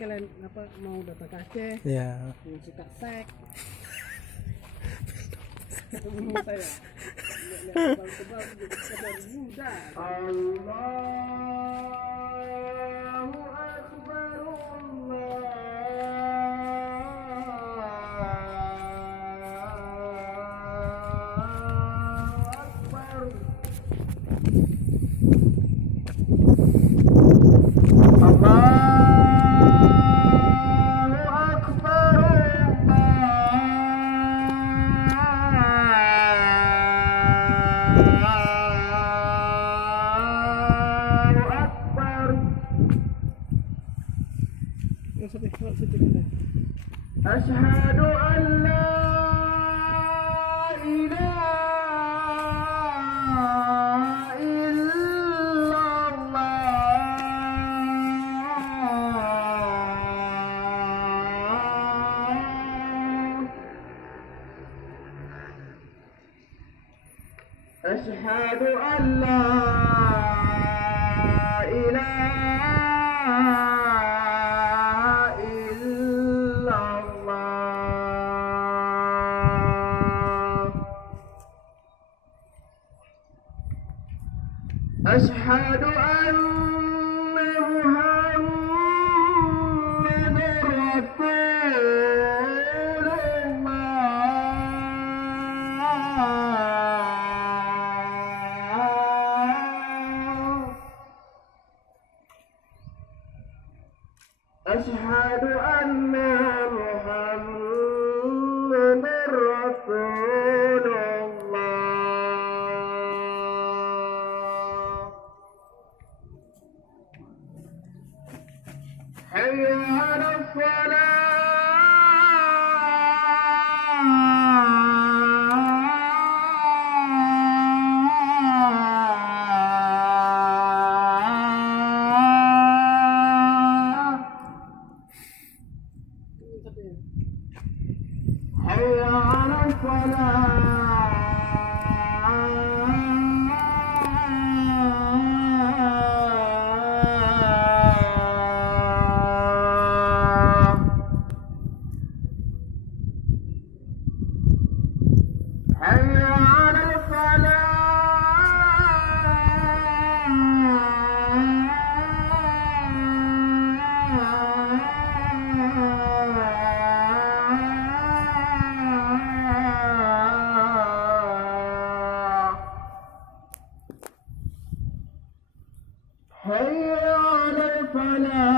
kalian apa mau datang ke Aceh, Ya. yang suka seks, ketemu saya, lihat tebal-tebal jadi dari muda. Allahu Akbar, Allahu Akbar. أشهد أن لا إله إلا الله أشهد أن لا إله إلا الله أشهد أن محمد رسول الله أشهد أن محمد رسول الله حي على الصلاة حي على الصلاة حي على الفلاح حي على الفلاح